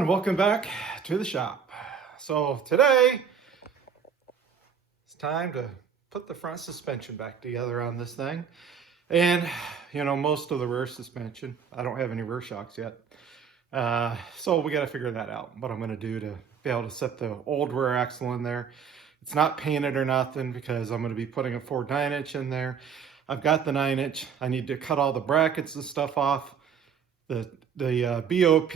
everyone, welcome back to the shop. So today it's time to put the front suspension back together on this thing, and most of the rear suspension. I don't have any rear shocks yet, so we got to figure that out, what I'm going to do to be able to set the old rear axle in there. It's not painted or nothing because I'm going to be putting a Ford 9-inch in there. I've got the 9-inch. I need to cut all the brackets and stuff off the BOP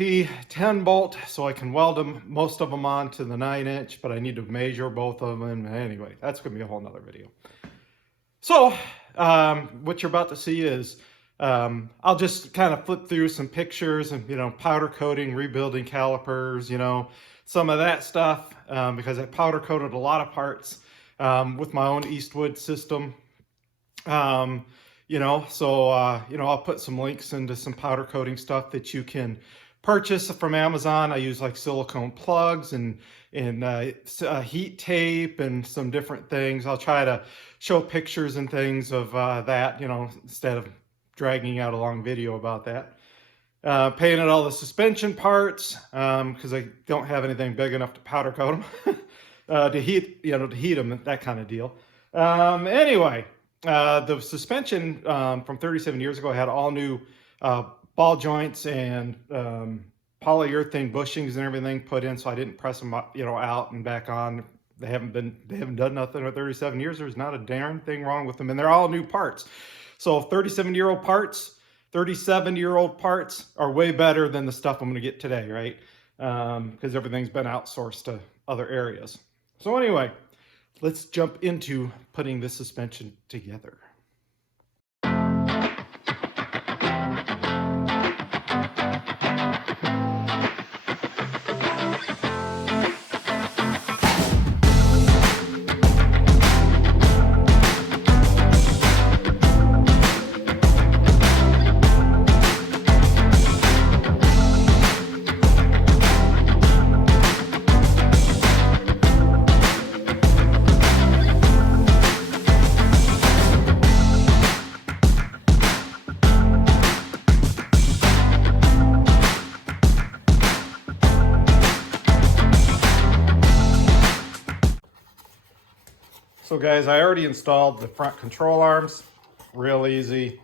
10 bolt so I can weld them, most of them on to the 9-inch, but I need to measure both of them. Anyway, that's going to be a whole nother video. So what you're about to see is I'll just kind of flip through some pictures and powder coating, rebuilding calipers, some of that stuff, because I powder coated a lot of parts with my own Eastwood system. I'll put some links into some powder coating stuff that you can purchase from Amazon. I use like silicone plugs and heat tape and some different things. I'll try to show pictures and things of that, instead of dragging out a long video about that. Painted all the suspension parts because I don't have anything big enough to powder coat them to heat them, that kind of deal. Anyway. The suspension from 37 years ago had all new ball joints and polyurethane bushings and everything put in, so I didn't press them out and back on. They haven't done nothing for 37 years. There's not a darn thing wrong with them, and they're all new parts. So 37-year-old parts are way better than the stuff I'm going to get today, right? Because everything's been outsourced to other areas. So anyway, let's jump into putting this suspension together. So guys, I already installed the front control arms, real easy.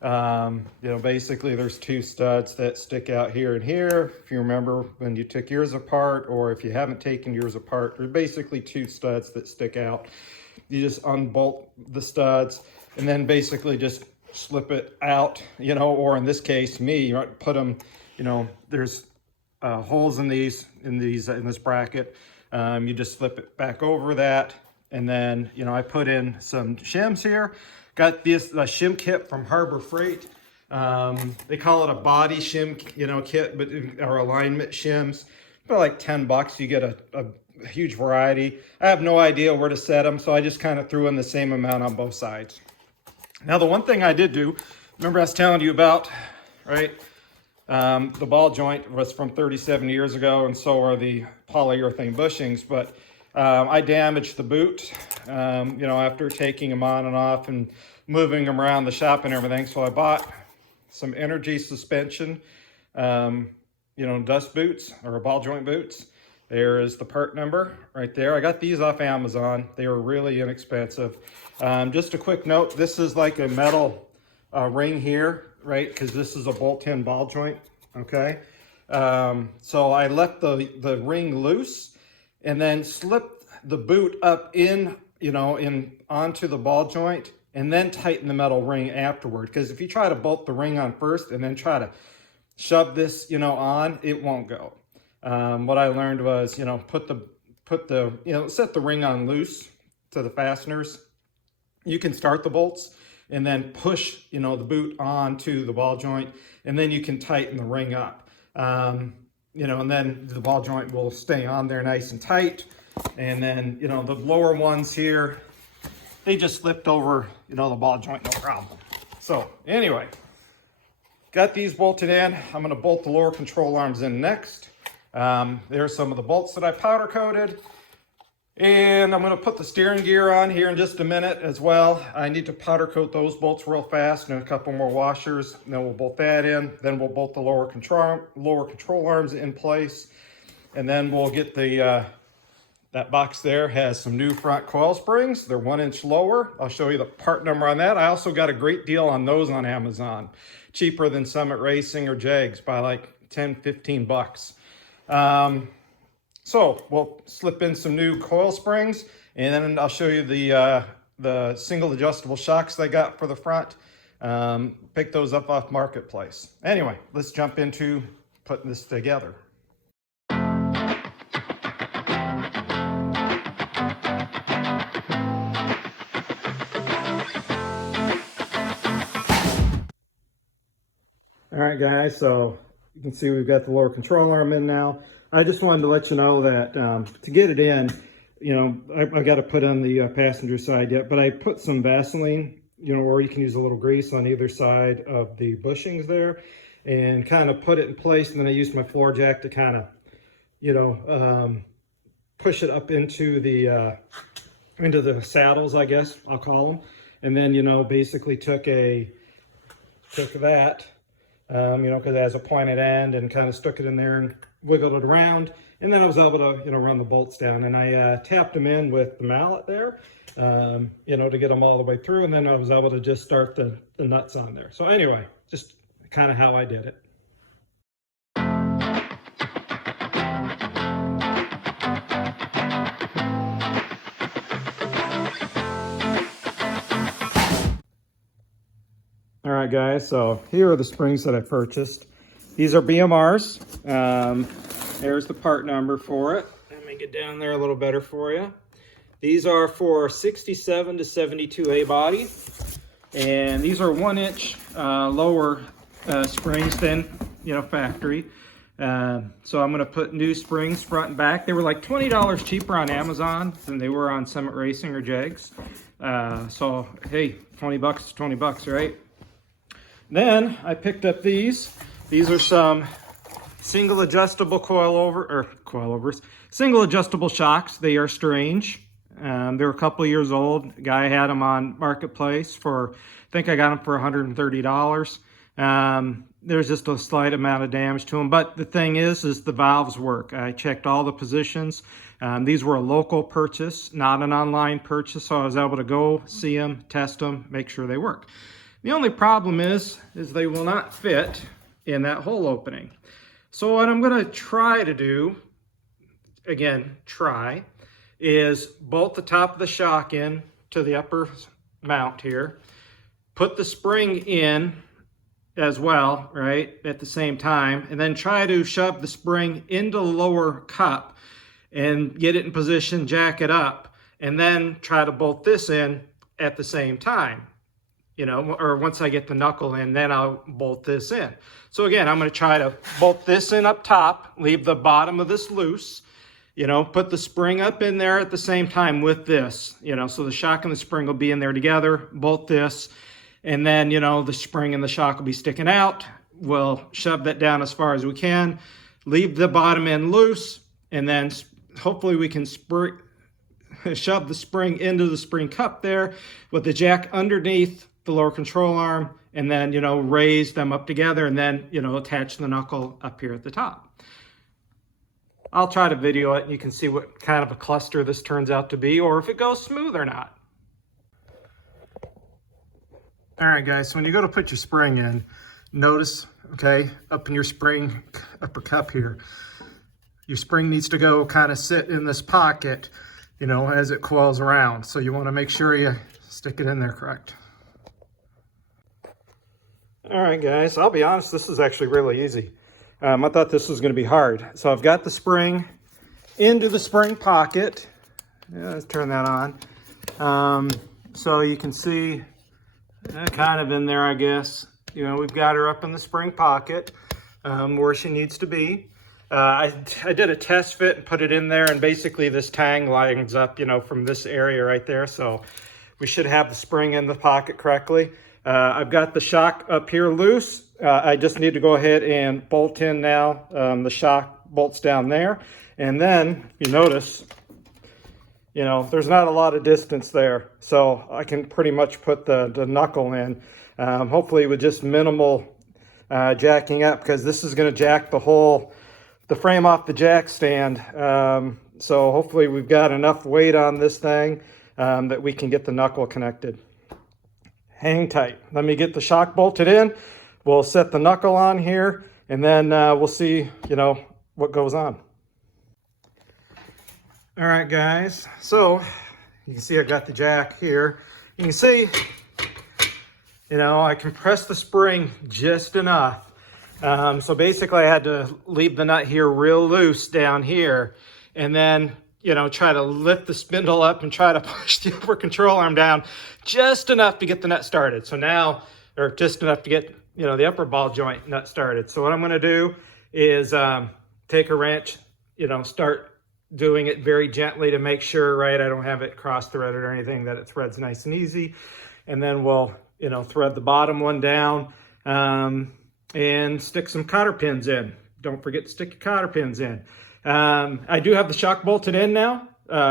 Basically there's two studs that stick out here and here. If you remember when you took yours apart, or if you haven't taken yours apart, there's basically two studs that stick out. You just unbolt the studs and then basically just slip it out, or in this case, me, put them, there's holes in this bracket. You just slip it back over that. And then, I put in some shims here. Got this shim kit from Harbor Freight. They call it a body shim, kit, but or alignment shims. For like 10 bucks, you get a huge variety. I have no idea where to set them, so I just kind of threw in the same amount on both sides. Now, the one thing I did do, remember I was telling you about, right? The ball joint was from 37 years ago, and so are the polyurethane bushings, but I damaged the boot, after taking them on and off and moving them around the shop and everything. So I bought some energy suspension, dust boots or ball joint boots. There is the part number right there. I got these off Amazon. They were really inexpensive. Just a quick note, this is like a metal ring here, right? Because this is a bolt-in ball joint, okay? So I left the ring loose and then slip the boot up onto the ball joint and then tighten the metal ring afterward. Because if you try to bolt the ring on first and then try to shove this, on, it won't go. What I learned was, set the ring on loose to the fasteners. You can start the bolts and then push, the boot onto the ball joint, and then you can tighten the ring up. And then the ball joint will stay on there nice and tight. And then, the lower ones here, they just slipped over, the ball joint, no problem. So anyway, got these bolted in. I'm going to bolt the lower control arms in next. There's some of the bolts that I powder coated. And I'm going to put the steering gear on here in just a minute as well. I need to powder coat those bolts real fast and a couple more washers. And then we'll bolt that in. Then we'll bolt the lower control arms in place. And then we'll get the, that box there has some new front coil springs. They're 1 inch lower. I'll show you the part number on that. I also got a great deal on those on Amazon. Cheaper than Summit Racing or Jags by like 10, 15 bucks. So we'll slip in some new coil springs, and then I'll show you the single adjustable shocks they got for the front. Pick those up off Marketplace. Anyway, let's jump into putting this together. All right, guys, so you can see we've got the lower control arm in now. I just wanted to let you know that to get it in, you know, I got to put on the passenger side yet, but I put some Vaseline, you know, or you can use a little grease on either side of the bushings there and kind of put it in place. And then I used my floor jack to kind of, you know, push it up into the saddles, I guess I'll call them. And then, you know, basically took that, you know, because it has a pointed end, and kind of stuck it in there and wiggled it around. And then I was able to, you know, run the bolts down, and I tapped them in with the mallet there, you know, to get them all the way through. And then I was able to just start the nuts on there. So anyway, just kind of how I did it. All right, guys, so here are the springs that I purchased. These are BMRs. There's the part number for it. Let me get down there a little better for you. These are for 67 to 72A body. And these are 1 inch lower springs than, you know, factory. So I'm gonna put new springs front and back. They were like $20 cheaper on Amazon than they were on Summit Racing or Jags. So, hey, 20 bucks is 20 bucks, right? Then I picked up these. These are some single adjustable single adjustable shocks. They are strange. They're a couple of years old. A guy had them on Marketplace for, I think I got them for $130. There's just a slight amount of damage to them. But the thing is the valves work. I checked all the positions. These were a local purchase, not an online purchase. So I was able to go see them, test them, make sure they work. The only problem is they will not fit in that hole opening. So what I'm gonna try to do, again, is bolt the top of the shock in to the upper mount here, put the spring in as well, right, at the same time, and then try to shove the spring into the lower cup and get it in position, jack it up, and then try to bolt this in at the same time. You know, or once I get the knuckle in, then I'll bolt this in. So again, I'm going to try to bolt this in up top, leave the bottom of this loose, you know, put the spring up in there at the same time with this, you know, so the shock and the spring will be in there together, bolt this, and then, you know, the spring and the shock will be sticking out. We'll shove that down as far as we can, leave the bottom end loose, and then hopefully we can shove the spring into the spring cup there with the jack underneath the lower control arm, and then, you know, raise them up together, and then, you know, attach the knuckle up here at the top. I'll try to video it and you can see what kind of a cluster this turns out to be, or if it goes smooth or not. All right, guys, so when you go to put your spring in, notice, okay, up in your spring upper cup here, your spring needs to go kind of sit in this pocket, you know, as it coils around. So you want to make sure you stick it in there correct. All right, guys, I'll be honest, this is actually really easy. I thought this was going to be hard. So I've got the spring into the spring pocket. Yeah, let's turn that on. So you can see kind of in there, I guess. You know, we've got her up in the spring pocket where she needs to be. I did a test fit and put it in there, and basically this tang lines up, you know, from this area right there. So we should have the spring in the pocket correctly. I've got the shock up here loose. I just need to go ahead and bolt in now. The shock bolts down there. And then you notice, you know, there's not a lot of distance there. So I can pretty much put the knuckle in, hopefully with just minimal jacking up, because this is going to jack the whole the frame off the jack stand. So hopefully we've got enough weight on this thing that we can get the knuckle connected. Hang tight. Let me get the shock bolted in. We'll set the knuckle on here, and then we'll see, what goes on. All right, guys. So you can see I've got the jack here. You can see, I compressed the spring just enough. So basically I had to leave the nut here real loose down here, and then, try to lift the spindle up and try to push the upper control arm down just enough to get the nut started. So now, or just enough to get, the upper ball joint nut started. So what I'm gonna do is take a wrench, start doing it very gently to make sure, right, I don't have it cross-threaded or anything, that it threads nice and easy. And then we'll, thread the bottom one down and stick some cotter pins in. Don't forget to stick your cotter pins in. I do have the shock bolted in now.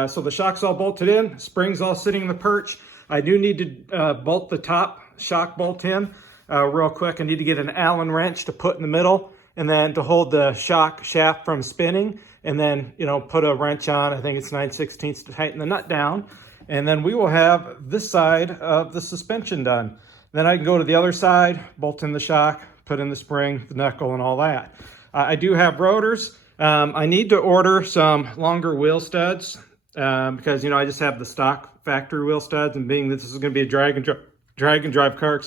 So the shock's all bolted in, spring's all sitting in the perch. I do need to bolt the top shock bolt in real quick. I need to get an Allen wrench to put in the middle, and then to hold the shock shaft from spinning, and then, put a wrench on, I think it's 9/16 to tighten the nut down. And then we will have this side of the suspension done. Then I can go to the other side, bolt in the shock, put in the spring, the knuckle, and all that. I do have rotors. I need to order some longer wheel studs because, I just have the stock factory wheel studs, and being that this is going to be a drag and drive car,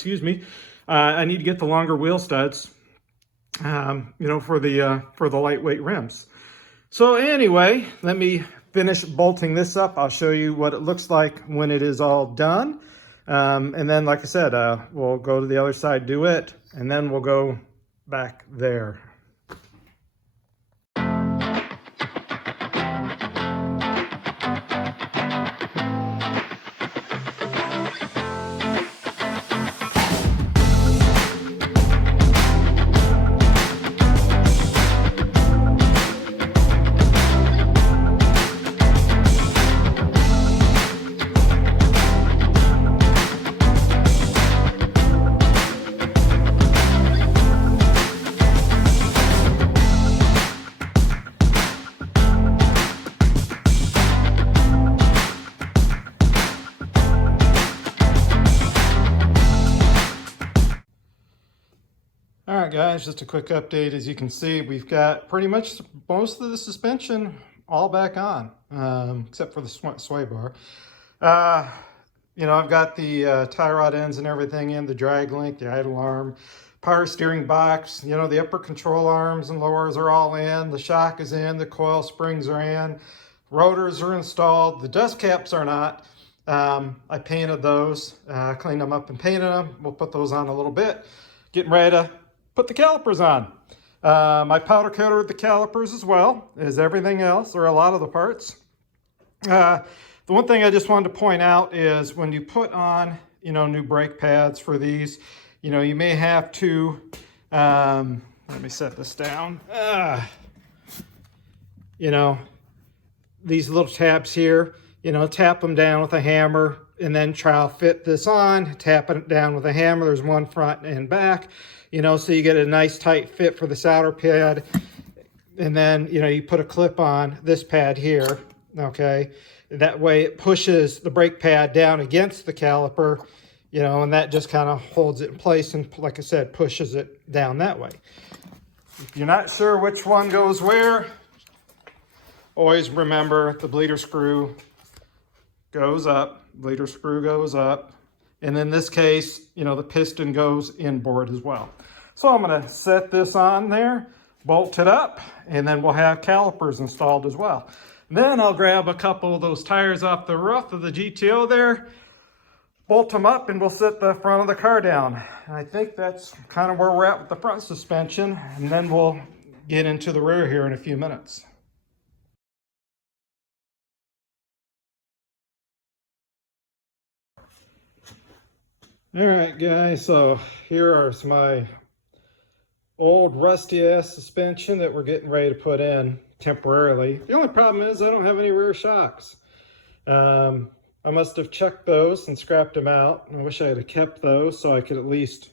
I need to get the longer wheel studs, for the lightweight rims. So anyway, let me finish bolting this up. I'll show you what it looks like when it is all done. And then, like I said, we'll go to the other side, do it, and then we'll go back there. All right, guys, just a quick update. As you can see, we've got pretty much most of the suspension all back on, except for the sway bar. I've got the tie rod ends and everything in, the drag link, the idle arm, power steering box, the upper control arms and lowers are all in, the shock is in, the coil springs are in, rotors are installed, the dust caps are not. I painted those, cleaned them up and painted them. We'll put those on a little bit. Getting ready to put the calipers on. I powder coated the calipers as well as everything else, or a lot of the parts. The one thing I just wanted to point out is when you put on, new brake pads for these, you may have to, let me set this down. These little tabs here, tap them down with a hammer and then try to fit this on, tap it down with a hammer. There's one front and back, so you get a nice tight fit for the solder pad. And then, you put a clip on this pad here, okay? That way it pushes the brake pad down against the caliper, and that just kind of holds it in place and, like I said, pushes it down that way. If you're not sure which one goes where, always remember the bleeder screw goes up, bleeder screw goes up, and in this case, the piston goes inboard as well. So I'm going to set this on there, bolt it up, and then we'll have calipers installed as well. Then I'll grab a couple of those tires off the roof of the GTO there, bolt them up, and we'll set the front of the car down. And I think that's kind of where we're at with the front suspension, and then we'll get into the rear here in a few minutes. All right, guys, so here are my old rusty ass suspension that we're getting ready to put in temporarily. The only problem is I don't have any rear shocks. I must have chucked those and scrapped them out. I wish I had kept those so I could at least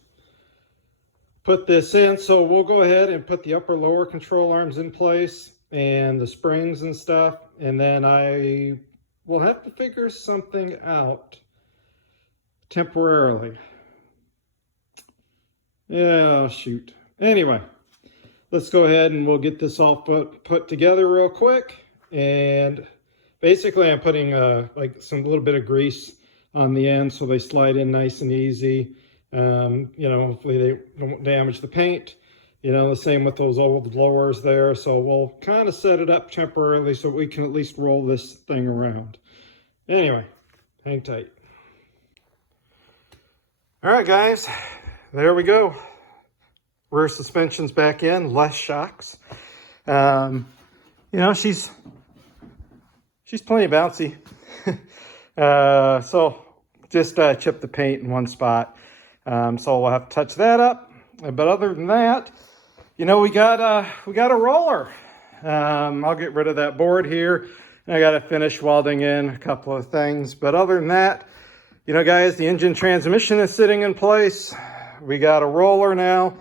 put this in. So we'll go ahead and put the upper lower control arms in place and the springs and stuff. And then I will have to figure something out temporarily. Yeah, shoot. Anyway, let's go ahead and we'll get this all put together real quick. And basically I'm putting like some little bit of grease on the end so they slide in nice and easy. You know, hopefully they don't damage the paint. You know, the same with those old lowers there. So we'll kind of set it up temporarily so we can at least roll this thing around. Anyway, hang tight. All right, guys, there we go. Rear suspension's back in, less shocks. You know, she's plenty bouncy. So just chipped the paint in one spot. So we'll have to touch that up. But other than that, you know, we got a roller. I'll get rid of that board here. I got to finish welding in a couple of things. But other than that, you know, guys, the engine transmission is sitting in place. We got a roller now.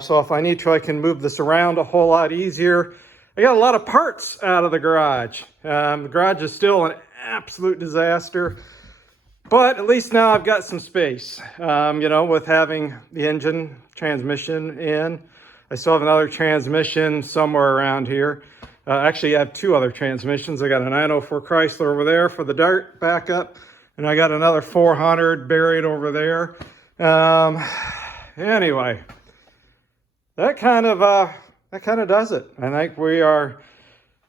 So if I need to, I can move this around a whole lot easier. I got a lot of parts out of the garage. The garage is still an absolute disaster. But at least now I've got some space, you know, with having the engine transmission in. I still have another transmission somewhere around here. Actually, I have two other transmissions. I got a 904 Chrysler over there for the Dart backup, and I got another 400 buried over there. Anyway, that kind of does it. I think we are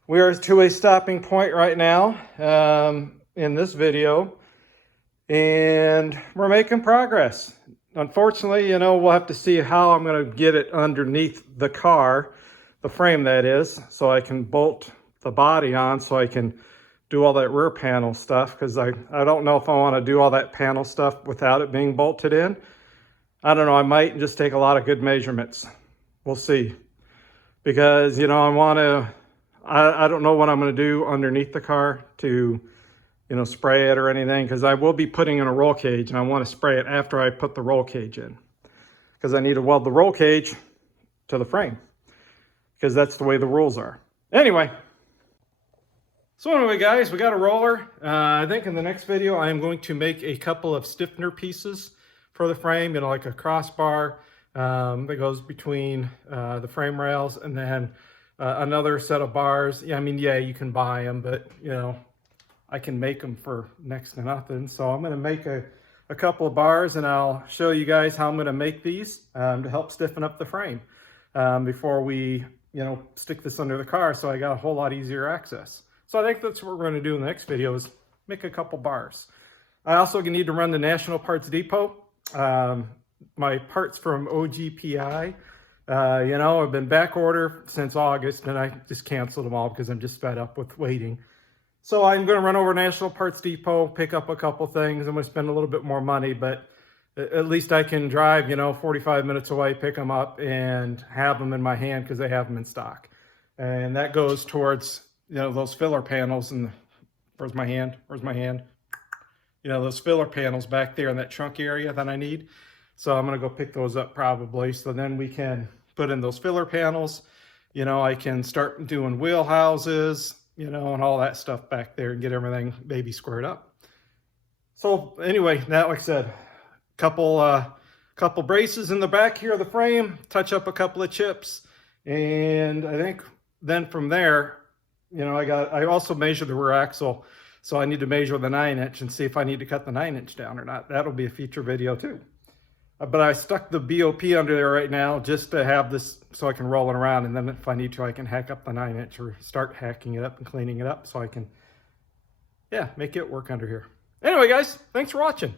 to a stopping point right now in this video. And we're making progress. Unfortunately, you know, we'll have to see how I'm going to get it underneath the car, the frame that is, so I can bolt the body on so I can do all that rear panel stuff, because I don't know if I want to do all that panel stuff without it being bolted in. I don't know, I might just take a lot of good measurements. We'll see. Because, you know, I don't know what I'm going to do underneath the car to, you know, spray it or anything, because I will be putting in a roll cage and I want to spray it after I put the roll cage in, because I need to weld the roll cage to the frame, because that's the way the rules are. Anyway, guys, we got a roller. I think in the next video I am going to make a couple of stiffener pieces for the frame, you know, like a crossbar that goes between the frame rails, and then another set of bars. Yeah, I mean, yeah, you can buy them, but you know, I can make them for next to nothing. So I'm going to make a couple of bars, and I'll show you guys how I'm going to make these to help stiffen up the frame before we, you know, stick this under the car, so I got a whole lot easier access. So I think that's what we're going to do in the next video, is make a couple bars. I also need to run the National Parts Depot. My parts from OGPI, you know, have been back order since August, and I just canceled them all because I'm just fed up with waiting. So I'm going to run over National Parts Depot, pick up a couple things. I'm going to spend a little bit more money, but at least I can drive, you know, 45 minutes away, pick them up, and have them in my hand because they have them in stock. And that goes towards, you know, those filler panels. And where's my hand? Where's my hand? You know, those filler panels back there in that trunk area that I need. So I'm going to go pick those up probably. So then we can put in those filler panels. You know, I can start doing wheel houses, you know, and all that stuff back there, and get everything maybe squared up. So anyway, that, like I said, couple braces in the back here of the frame, touch up a couple of chips, and I think then from there, you know, I also measure the rear axle, so I need to measure the 9-inch and see if I need to cut the 9-inch down or not. That'll be a future video too. But I stuck the BOP under there right now just to have this so I can roll it around, and then if I need to, I can hack up the 9-inch or start hacking it up and cleaning it up so I can, yeah, make it work under here. Anyway, guys, thanks for watching.